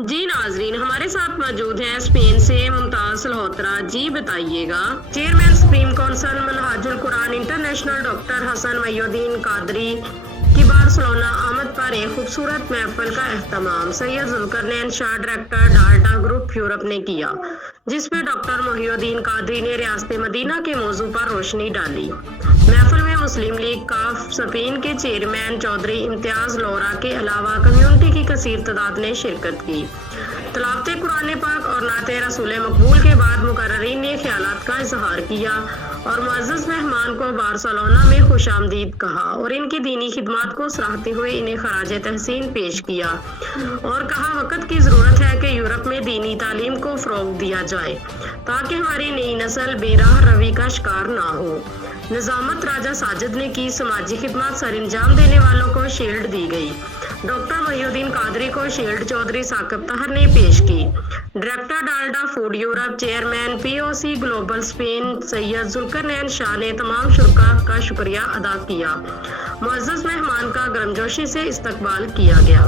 जी नाजरीन, हमारे साथ मौजूद हैं स्पेन से मुमताज मल्होत्रा। जी बताइएगा। Chairman supreme council Minhajul Quran international doctor Hassan Mohiuddin Qadri की बार्सिलोना आमद पर एक खूबसूरत महफिल का एहतमाम सैयद जुल्करनैन शाह डायरेक्टर डाल्टा ग्रुप यूरोप ने किया, जिसमें डॉक्टर मोइनुद्दीन कादरी ने रियासत मदीना के मौजू पर रोशनी डाली। महफिल में मुस्लिम लीग काफ स्पेन के चेयरमैन चौधरी इम्तियाज लोरा के अलावा कम्युनिटी की कसीर तादाद ने शिरकत की। तलावत कुरान पाक और नाते रसूल मकबूल के बाद मुकर्ररीन ने ख्यालात का इजहार किया और मुअज़्ज़ज़ मेहमान को बार्सिलोना में खुशामदीद कहा और इनकी दीनी खिदमत को सराहते हुए इन्हें खराज तहसीन पेश किया और कहा वक़्त की ज़रूरत है कि यूरोप में दीनी तालीम को फ़रोग़ दिया जाए ताकि हमारी नई नस्ल बेराह रवी का शिकार ना हो। निजामत राजा साजिद ने की समाजी खिदमत सर अंजाम देने वालों को शील्ड दी गई। डॉक्टर मोइनुद्दीन कादरी को शील्ड चौधरी साकिब ताहर ने पेश की। Director Dalda food Europe chairman POC global Spain Syed Zulqarnain Shah ने तमाम शुरका का शुक्रिया अदा किया। मुअज़्ज़ज़ मेहमान का गर्मजोशी से इस्तकबाल किया गया।